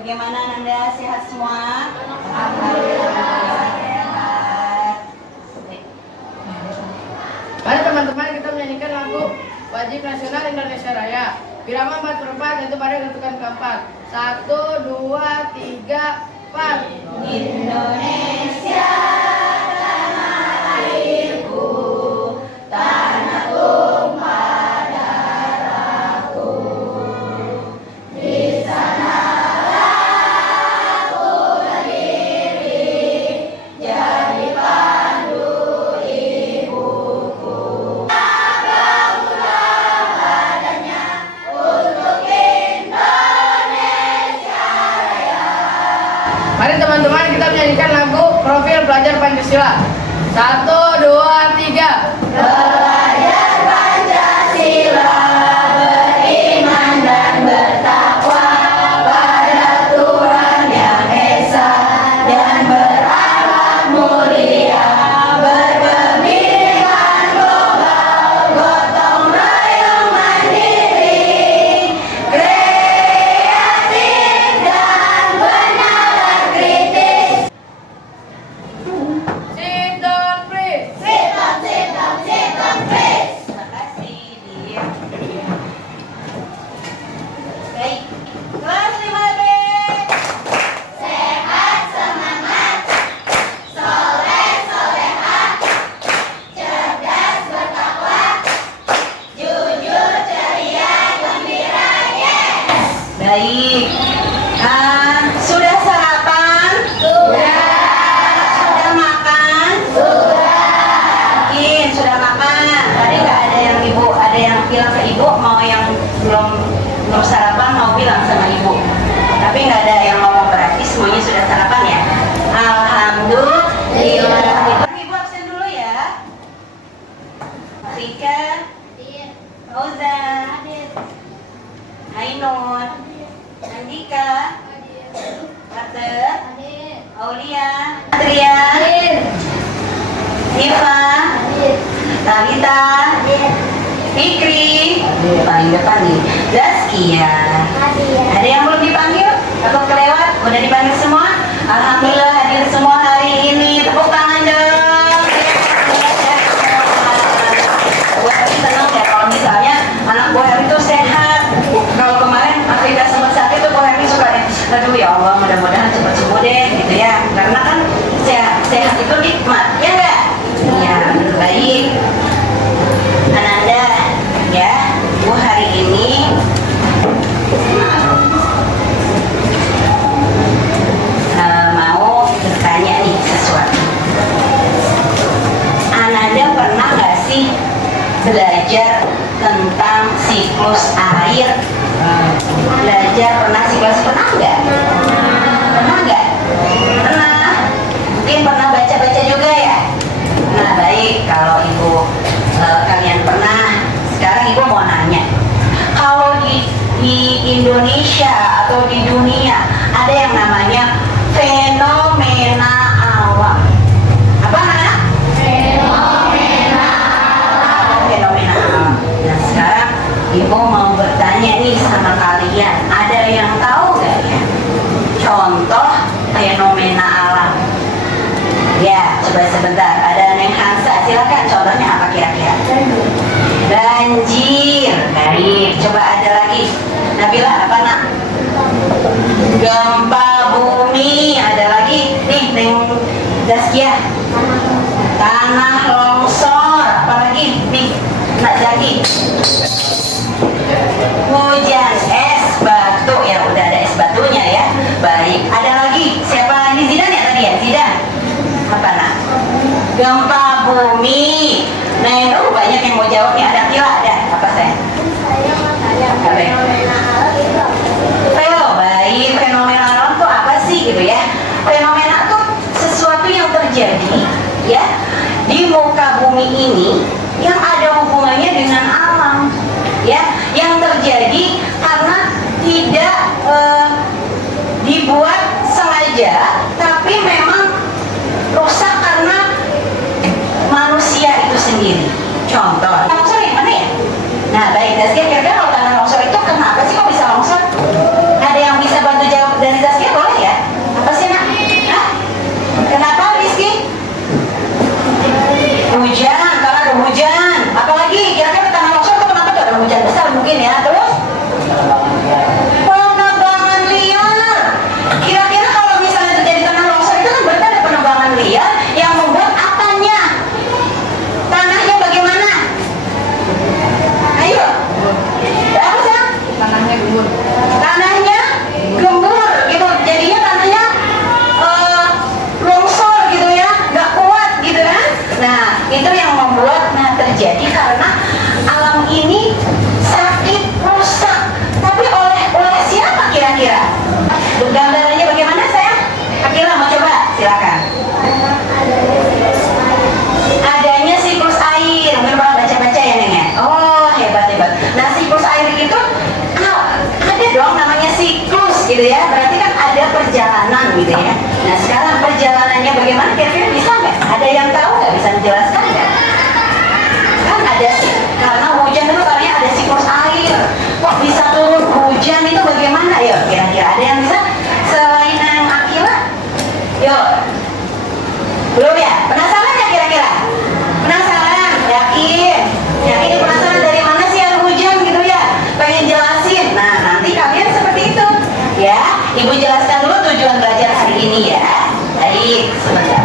Bagaimana Nanda? Sehat semua? Alhamdulillah sehat. Mari teman-teman kita menyanyikan lagu Wajib Nasional Indonesia Raya. Irama 4/4 yaitu pada ketukan keempat. 1, 2, 3, 4. Indonesia tanah airku, tanah tumpah darahku. Di sanalah aku berdiri, jadi pandu ibuku. Bangunlah badannya untuk Indonesia Raya. Mari teman-teman kita menyanyikan lagu Profil Pelajar Pancasila. 1, 2, 3. Belajar Pancasila, beriman dan bertakwa pada Tuhan Yang Esa, dan berakhlak mulia, berpemikiran global, gotong royong mandiri, kreatif dan bernalar kritis. Sit down please. Sit down, please. Terima kasih, Dir. Baik, kelas 5B. Sehat, semangat, soleh, solehah, cerdas, bertakwa, jujur, ceria, gembira, yes. Baik. Sudah sarapan? Sudah. Sudah makan? Yakin sudah makan. Tadi nggak ada yang ibu, ada yang bilang ke ibu mau yang belum sarapan mau bilang sama ibu. Tapi nggak ada yang ngomong, berarti semuanya sudah sarapan ya. Alhamdulillah. Ibu absen dulu ya. Rika, Roza, Ainun, Andika, Arthur, Aulia, Trian, Iva, Talita, Fikri, paling depan nih, Zaskia. Ada yang belum dipanggil? Atau kelewat? Udah dipanggil semua? Alhamdulillah hadir semua hari ini. Tepuk tangan dong. Bu Heri senang ya kalau misalnya anak Bu Heri itu sehat. Kalau kemarin Afrika sempat sakit itu Bu Heri suka deh, aduh ya Allah mudah-mudahan cepat sembuh deh gitu ya. Karena kan sehat itu nikmat, ya enggak? Ya, baik. Ananda, ya, Bu hari ini mau bertanya nih sesuatu. Ananda pernah nggak sih belajar tentang siklus air? Belajar pernah pernah nggak? Pernah nggak? Pernah. Mungkin pernah baca-baca juga ya. Nah baik, kalau ibu kalian pernah, sekarang ibu mau nanya, kalau di Indonesia atau di dunia ada yang namanya fenomena alam. Apa namanya? Fenomena alam. Fenomena alam. Nah sekarang ibu mau bertanya nih sama kalian, ada yang tahu nggak ya contoh fenomena alam? Ya, coba sebentar. Ada Neng Hansa, silakan. Contohnya apa kira-kira? Banjir. Baik. Coba ada lagi. Nabila, apa nak? Gempa bumi. Ada lagi. Nih, Neng Zaskia. Tanah longsor. Apa lagi? Nih, Nak Zaki. Hujan es batu. Ya, udah ada es batunya ya. Baik. Ada lagi. Siapa? Ini Zidan ya tadi ya? Zidan. Apa nak? Gempa bumi. Nah, banyak yang mau jawabnya. Ada Tila, ada. Apa saya? Baik, fenomena alam itu apa sih gitu ya? Fenomena itu sesuatu yang terjadi gitu ya, berarti kan ada perjalanan gitu ya. Nah sekarang perjalanannya bagaimana, kira-kira bisa nggak? Ada yang tahu nggak, bisa menjelaskan nggak? Kan ada sih, karena hujan itu katanya ada siklus air. Kok bisa turun hujan itu bagaimana? Yuk kira-kira ada yang bisa selain yang Akila? Yuk. Belum ya? Penasaran ya kira-kira? Penasaran? Yakin? Yakin penasaran dari mana sih air hujan gitu ya? Pengen jelasin? Nah nanti kalian seperti itu ya. Ibu jelaskan dulu tujuan belajar hari ini ya. Baik, sebentar.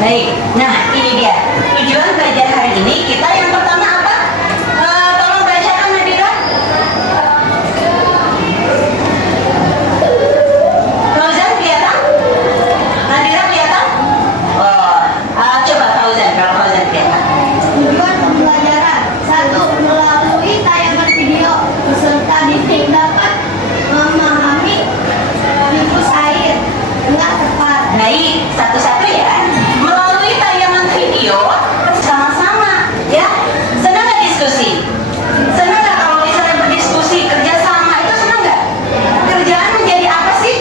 Baik, nah ini dia tujuan belajar hari ini. Kita yang pertama apa? Tolong bacakan Nadira. Fauzan kelihatan? Nadira kelihatan? Oh, coba Fauzan, kalau Fauzan kelihatan. Tujuan pembelajaran 1. Melalui tayangan video peserta didik dapat memahami siklus air dengan tepat. Baik, satu-satu ya. Melalui tayangan video sama-sama ya. Senang nggak diskusi? Senang nggak kalau misalnya berdiskusi, kerjasama itu senang nggak? Kerjaan menjadi apa sih?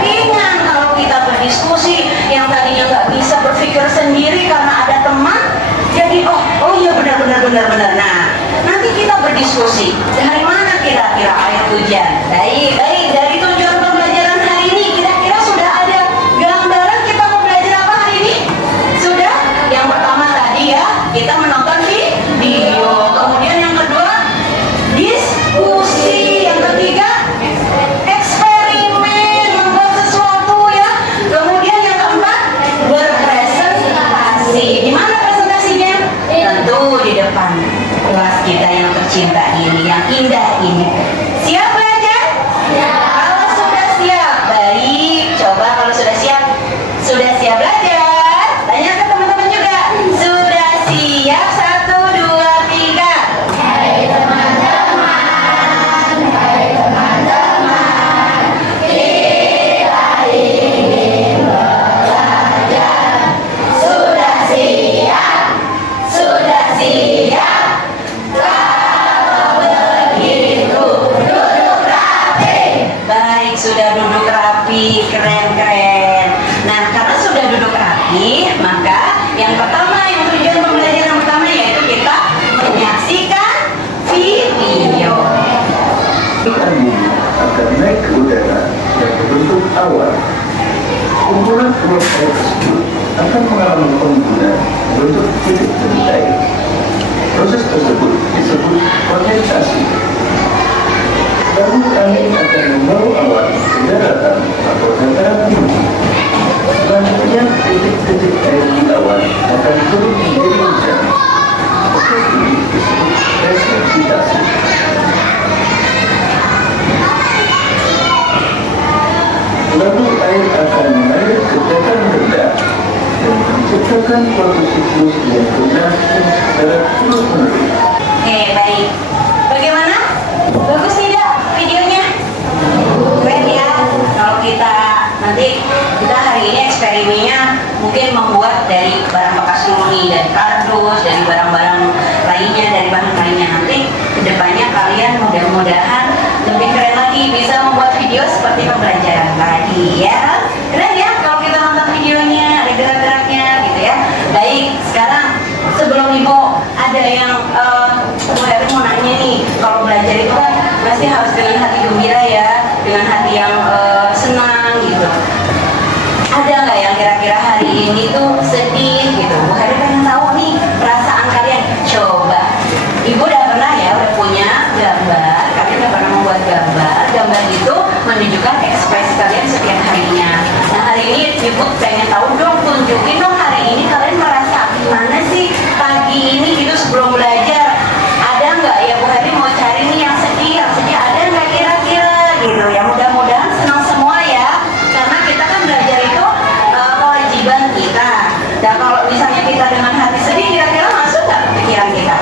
Ringan kalau kita berdiskusi. Yang tadinya nggak bisa berpikir sendiri karena ada teman, jadi oh iya benar. Nah nanti kita berdiskusi dari mana kira-kira air hujan. Baik dari tujuan pembelajaran hari ini kira-kira sudah ada gambaran kita mau belajar apa hari ini? Sudah? Yang pertama tadi ya kita menonton video, kemudian yang kedua diskusi, yang ketiga eksperimen membuat sesuatu ya, kemudian yang keempat berpresentasi. Di mana presentasinya? Tentu di depan kelas kita yang tercinta ini, yang indah ini. Siap belajar? Kalau sudah siap, baik. Coba kalau sudah siap belajar. Tanya ke teman-teman juga. Sudah siap? 1, 2, 3. Hai teman-teman, kita ingin belajar. Sudah siap? Sudah siap? Kalau begitu duduk rapi. Baik, sudah duduk rapi, keren. Nah, karena sudah duduk rapi, maka yang pertama, yang tujuan pembelajaran yang pertama yaitu kita menyaksikan video. Ikan bumi akan naik ke udara dan berbentuk awan. Kumpulan uap air tersebut akan mengalami pembunuhan bentuk titik-titik air. Proses tersebut disebut kondensasi. Lalu angin akan membawa awan ke daratan atau dataran tinggi. Selanjutnya titik-titik air di awan akan turun menjadi hujan. Proses ini disebut presipitasi. Lalu air akan mengalir ke dataran rendah dan menciptakan suatu siklus yang berlangsung secara terus-menerus. Oke, baik. Bagaimana? Bagus tidak videonya? Keren ya. Kalau kita hari ini eksperimennya mungkin membuat dari barang bekas murni, dari kardus, dari barang-barang lainnya, dari bahan lainnya. Nanti kedepannya kalian mudah-mudahan lebih keren lagi, bisa membuat video seperti pembelajaran tadi ya. Keren ya kalau kita nonton videonya, ada gerak-geraknya gitu ya. Baik, sekarang sebelum ibu ada yang Bu Heri mau nanya nih, kalau belajar itu kan pasti harus dengan hati gembira ya, dengan hati yang senang gitu. Ada nggak yang kira-kira hari ini tuh sedih gitu? Bu Heri pengen tahu nih perasaan kalian. Coba, ibu udah pernah ya, udah punya gambar, kalian udah pernah membuat gambar itu menunjukkan ekspresi kalian setiap harinya. Nah hari ini ibu pengen tahu dong, tunjukin dong hari ini kalian merasa gimana sih pagi ini gitu sebelum belajar. Ada nggak ya Bu Heri mau cari nih yang sedih ada nggak kira-kira gitu ya. Mudah-mudahan senang semua ya, karena kita kan belajar itu kewajiban kita. Dan kalau misalnya kita dengan hati sedih, kira-kira masuk nggak pikiran kita?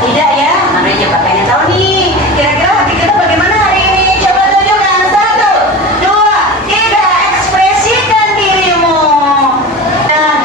Tidak ya. Nah coba pengen tahu nih kira-kira hati kita bagaimana hari ini. Coba tunjukkan. 1, 2, 3. Ekspresikan dirimu. Dan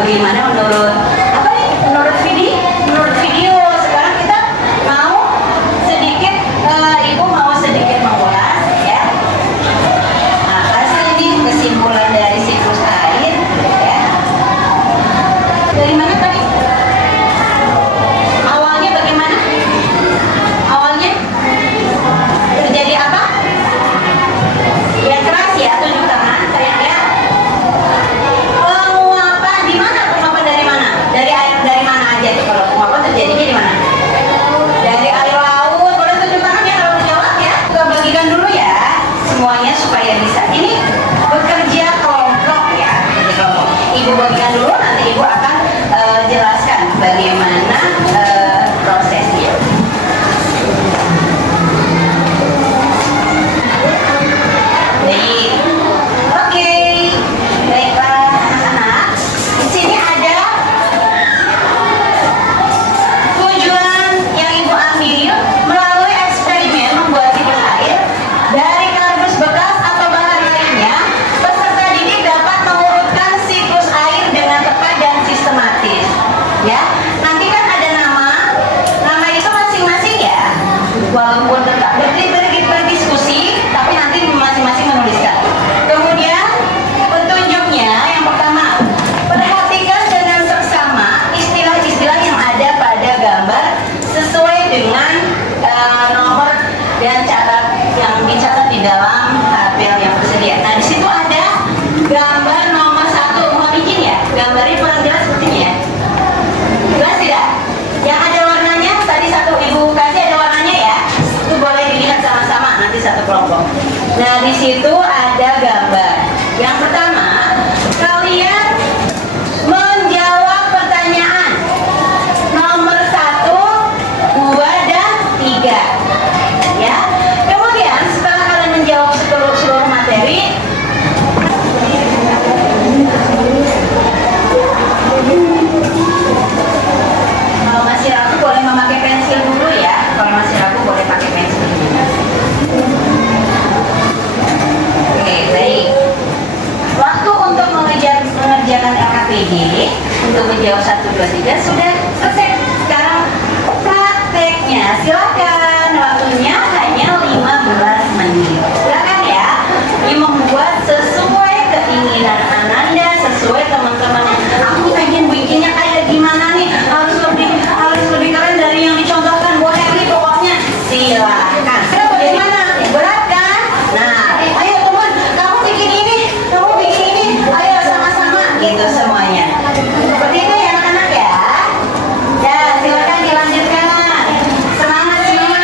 Bagaimana menurut apa nih? Menurut video sekarang kita mau sedikit ibu mau sedikit mengulas ya. Apa sih ini kesimpulan dari siklus air ya? Dari mana tadi? Awalnya bagaimana? Awalnya terjadi apa? Yang keras ya, tunjuk tangan saya ya. Penguapan di mana? Penguapan dari mana? Dari air dari mana aja tuh kalau penguapan terjadinya di mana? Dari air laut. Boleh tunjuk tangan ya kalau menjawab ya. Kita bagikan dulu ya semuanya supaya bisa. Ini bekerja kelompok ya, bekerja kelompok. Ibu bagikan dulu, nanti ibu akan jelaskan bagaimana prosesnya. Baik. Oke. Baiklah anak-anak. Di sini ada tujuan yang ibu ambil melalui eksperimen membuat siklus air dari kardus bekas atau bahan lainnya. Peserta didik dapat mengurutkan siklus air dengan tepat dan sistematis. Ya, nanti kan ada nama itu masing-masing ya. Walaupun tetap berdiskusi, tapi nanti masing-masing menuliskan. Kemudian petunjuknya yang pertama, perhatikan dengan seksama istilah-istilah yang ada pada gambar sesuai dengan nomor dan catat yang dicatat di dalam tabel yang tersedia. Nah, di situ ada gambar nomor 1. Mohon izin ya, gambarnya kurang jelas seperti ini ya. Jelas tidak? Yang ada warnanya tadi satu ibu kasih ada warnanya ya. Itu boleh dilihat sama-sama nanti satu kelompok. Nah, di situ ada gambar. Yang pertama, kalian menjawab pertanyaan nomor 1, 2, dan 3. Ya. Kemudian setelah kalian menjawab seluruh materi, kalau masih ragu boleh memakai pensil dulu ya. Kalau masih ragu boleh pakai pensil dulu. Oke, baik. Waktu untuk mengerjakan LKPD untuk menjawab 1, 2, 3 sudah selesai. Sekarang prakteknya silakan. Waktunya hanya 15 menit. Silakan ya. Ini membuat sesuai keinginan Ananda, sesuai teman-teman yang aku pengen bikinnya kayak gimana nih, harus lebih keren dari yang dicontohkan Bu Heri, pokoknya silakan. Bagaimana? Berat kan? Nah, ayo teman, kamu bikin ini, ayo sama-sama gitu semuanya. Seperti itu ya anak-anak ya. Ya, silakan dilanjutkan. Semangat.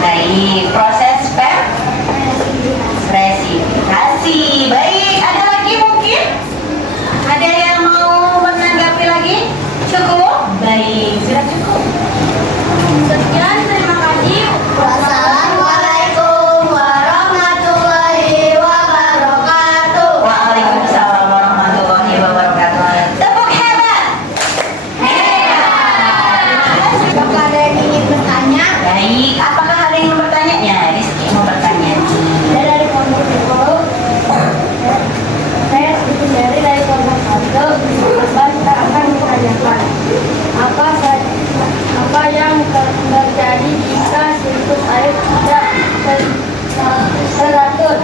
Baik, proses verifikasi. Baik, ada lagi mungkin? Ada yang mau menanggapi lagi? Cukup? Baik, sudah cukup. Sekian, terima kasih. Wassalamualaikum warahmatullahi wabarakatuh. Waalaikumsalam warahmatullahi wabarakatuh. Tepuk hebat. Apakah ada yang ingin bertanya? Baik, apakah ada yang mau bertanya? Ya, Rizky mau bertanya. Saya dari kelompok 10. Saya dari kelompok 1. Kita akan menanyakan apa yang terjadi jika siklus air tidak teratur.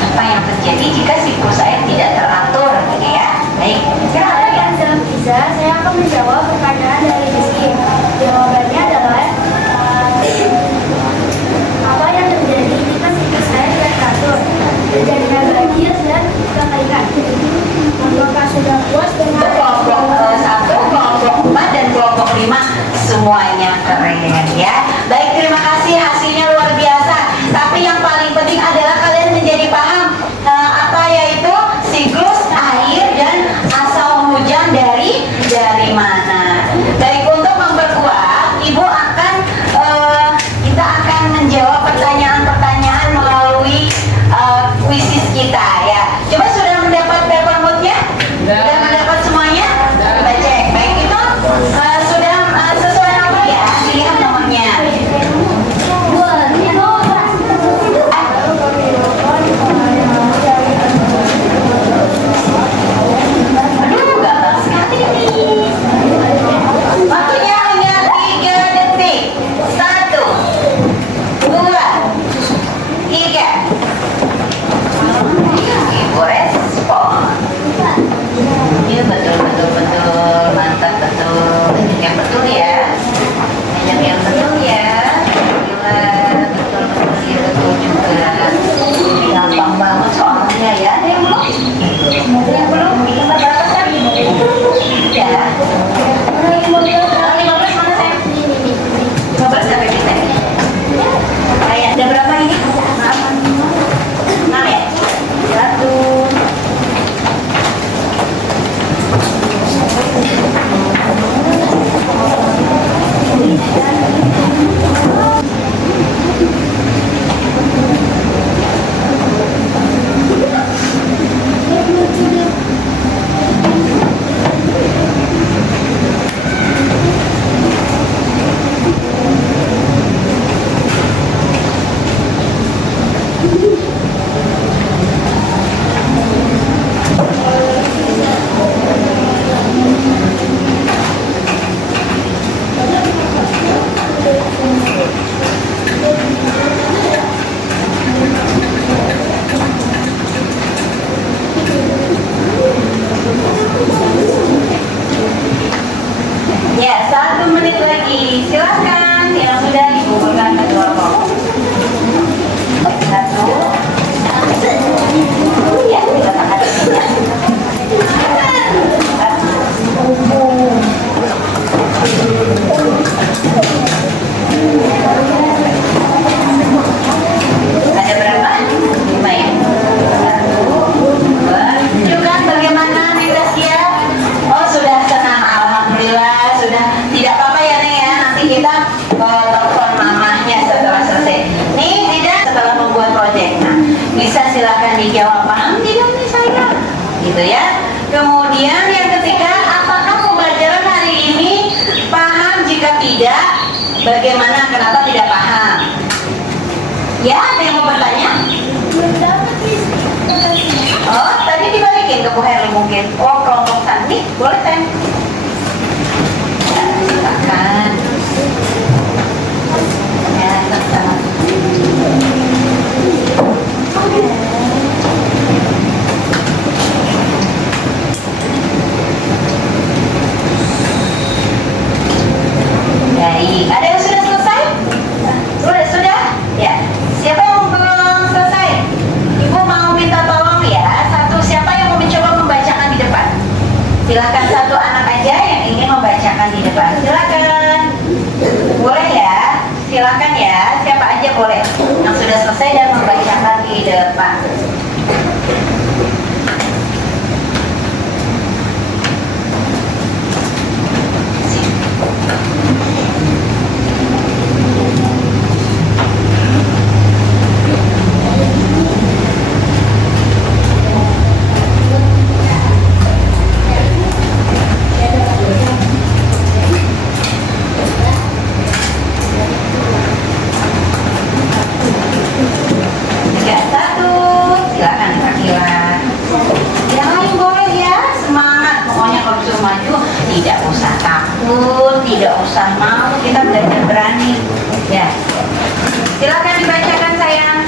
Apa yang terjadi jika siklus air tidak teratur, gitu ya? Baik, silakan ya. Saya akan menjawab pertanyaan dari Rizky. Jawabannya adalah apa yang terjadi jika siklus air tidak teratur? Terjadinya banjir dan kekeringan. Apakah sudah puas dengan Kelompok 1, kelompok 4, dan kelompok 5 semuanya keren ya. Baik, terima kasih, hasilnya luar biasa. Tapi yang paling penting adalah kalian menjadi paham apa yaitu siklus air dan asal hujan dari mana. Baik, untuk memperkuat, Ibu akan kita akan menjawab pertanyaan-pertanyaan melalui kuisis kita ya. Coba sudah mendapat papermoodnya? Sudah mendapat semuanya? Coba cek. Baik, itu sudah sesuai nomor ya? Lihat nomornya. Aduh, gampang sekali nih. Waktunya hanya 3 detik. 1, 2, 3. Ibu respon. Iya, betul, mantap, betul. Banyak yang betul ya. Banyak yang betul ya. Gila, betul ya, betul juga. Gampang banget soalnya ya. Ada yang belum? Ada yang belum? Kita berapa tadi? Ya. 15 mana saya? 15 sampai bisa. Kayak ada berapa ini? 6 ya? 1. Ya, 1 menit lagi. Silakan yang sudah dikumpulkan kedua kelompok. 1. Ya, diletakkan di sini. Ada berapa? 5 ya? 1, 2. Tunjukkan bagaimana Netasya. Oh, sudah senang, alhamdulillah. Sudah tidak apa-apa ya Neng ya. Nanti kita telepon mamahnya setelah selesai. Nih, tidak setelah membuat proyek. Nah, bisa silakan dijawab, paham tidak nih saya? Gitu ya. Kemudian yang ketiga, apakah pembelajaran hari ini paham? Jika tidak, bagaimana, kenapa tidak paham? Ya, ada yang mau bertanya? Oh, tadi dibalikin ke Bu Herli mungkin. Oh, kelompok Sandi, boleh Ten? Ya, silakan. Ya, sama-sama. Baik, ada yang sudah selesai? Sudah? Ya. Siapa yang belum selesai? Ibu mau minta tolong ya. Siapa yang mau mencoba membacakan di depan? Silakan satu anak silakan ya, siapa aja boleh yang sudah selesai dan membacakan di depan. Tiga, satu, silakan Kak Kila. Yang lain boleh ya, semangat. Pokoknya kalau disuruh maju, tidak usah takut, tidak usah malu, kita belajar berani. Ya, silakan dibacakan sayang.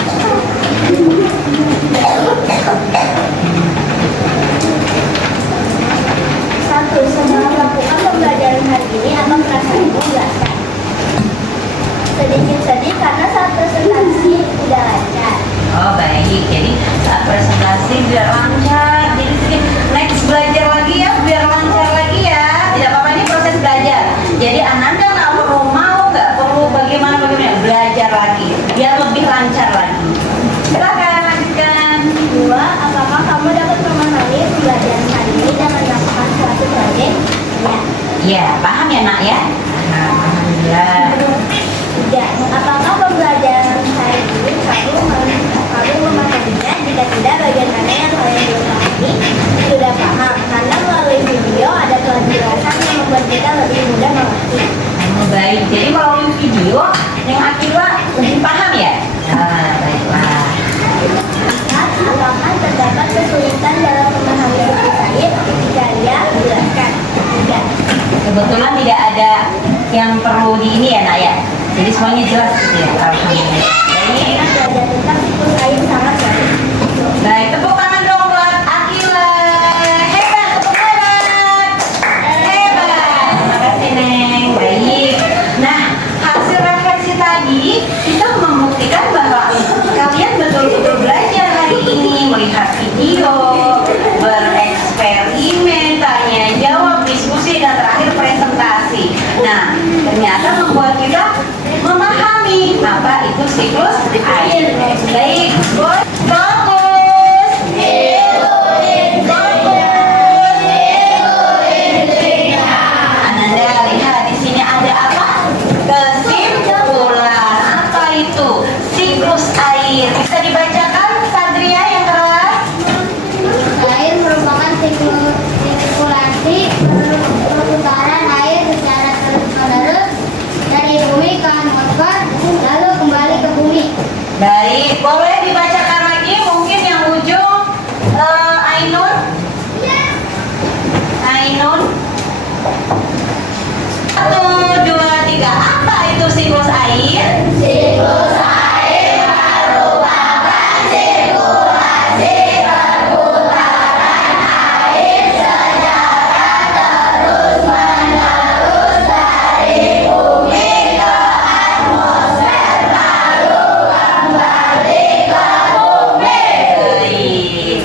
Satu, sebelum melakukan pembelajaran hari ini, apa perasaanmu jelaskan? Sedikit sedih karena saat presentasi tidak lancar. Oh baik, jadi saat presentasi tidak lancar, jadi sedikit. Next belajar lagi ya, biar lancar lagi ya. Tidak apa-apa, ini proses belajar. Jadi Ananda nggak perlu mau, nggak perlu bagaimana belajar lagi, biar lebih lancar lagi. Silakan lanjutkan. Dua, apakah kamu dapat memahami pembelajaran hari ini dengan melakukan suatu proyek? Ya. Ya, paham ya nak ya? Nah, alhamdulillah. Tiga, apakah pembelajaran hari ini kamu memahaminya? Jika tidak, bagian mana yang kalian belum pahami? Sudah paham, karena melalui video ada penjelasan yang membuat kita lebih mudah mengerti. Oh, baik, jadi melalui video yang Akila lebih paham ya? Ah, baiklah. Empat, apakah terdapat kesulitan dalam memahami buku saya? Jika iya, jelaskan. Tiga, Kebetulan tidak ada yang perlu di ini ya nak ya? Jadi semuanya jelas gitu ya? Alhamdulillah. Baik. belajar tentang buku saya sangat baik. Baik, tepuk tangan dong buat Akila. Hebat, tepuk tangan. Hebat. Terima kasih Neng. Baik. Nah, hasil refleksi tadi kita membuktikan bahwa kalian betul-betul belajar hari ini, melihat video, bereksperimen, tanya jawab, diskusi, dan terakhir presentasi. Nah, ternyata membuat kita memahami apa itu siklus air. Baik, fokus. Ananda lihat di sini ada apa? Kesimpulan. Apa itu? Siklus air. Bisa dibacakan Sadria yang keras? Air merupakan sirkulasi perputaran air secara terus-menerus dari bumi ke atmosfer lalu kembali ke bumi. Baik, boleh dibacakan lagi mungkin yang ujung Ainun? Ainun? 1, 2, 3. Apa itu siklus air? Siklus air merupakan sirkulasi perputaran air secara terus-menerus dari bumi ke atmosfer lalu kembali ke bumi. Baik.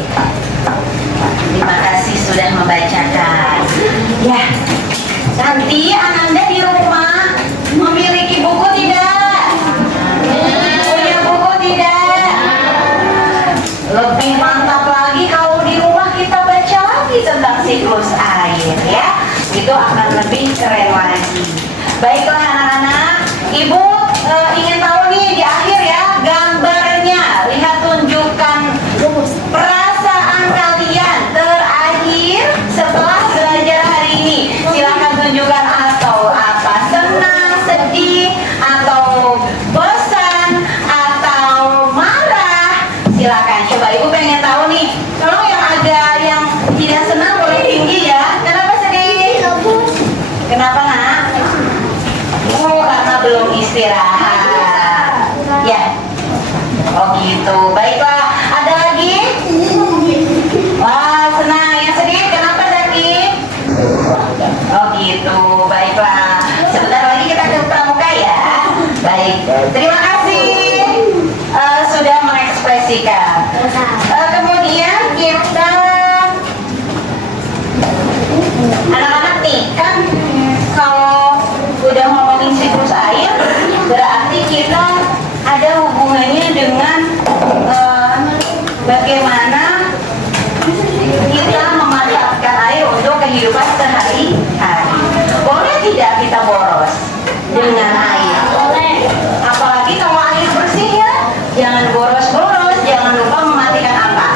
Terima kasih sudah membacakan. Ya, nanti Ananda di rumah memiliki buku tidak? Punya buku tidak? Lebih mantap lagi kalau di rumah kita baca lagi tentang siklus air ya. Itu akan lebih keren lagi. Baiklah anak-anak, Ibu ingin tahu nih di akhir ya gambarnya. Lihat tunjukkan perasaan kalian terakhir setelah belajar hari ini. Silakan tunjukkan atau apa, senang, sedih, atau bosan, atau marah. Silakan. Coba Ibu pengen tahu nih. Kalau yang agak yang tidak senang boleh tinggi ya. Kenapa sedih? Kenapa nak? Oh, karena belum istirahat. Ya. Oh gitu. Baiklah. Ada lagi? Wah, senang. Yang sedih kenapa sakit? Oh gitu. Baiklah. Sebentar lagi kita ke pramuka ya. Baik. Terima kasih sudah mengekspresikan. Kemudian kita anak-anak nih kan kalau udah ngomongin siklus air berarti kita ada hubungannya dengan bagaimana kita memanfaatkan air untuk kehidupan sehari-hari. Boleh tidak kita boros dengan air? Boleh. Apalagi kalau air bersih ya, jangan boros-boros, jangan lupa mematikan apa?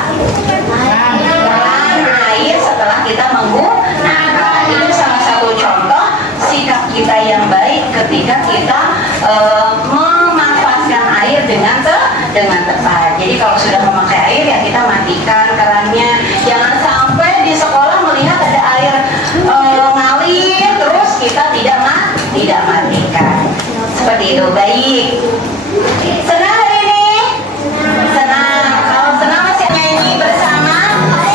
Keran air setelah kita menggunakan. Itu salah satu contoh sikap kita yang baik ketika kita memanfaatkan air dengan tepat. Jadi kalau sudah memakai air ya kita matikan kerannya. Jangan sampai di sekolah melihat ada air ngalir terus kita tidak matikan. Seperti itu. Baik. Senang hari ini? Senang. Kalau senang masih nyanyi bersama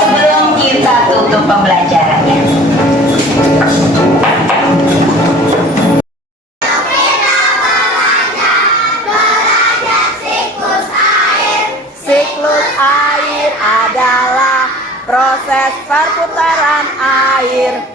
sebelum kita tutup pembelajarannya. Siklus air adalah proses perputaran air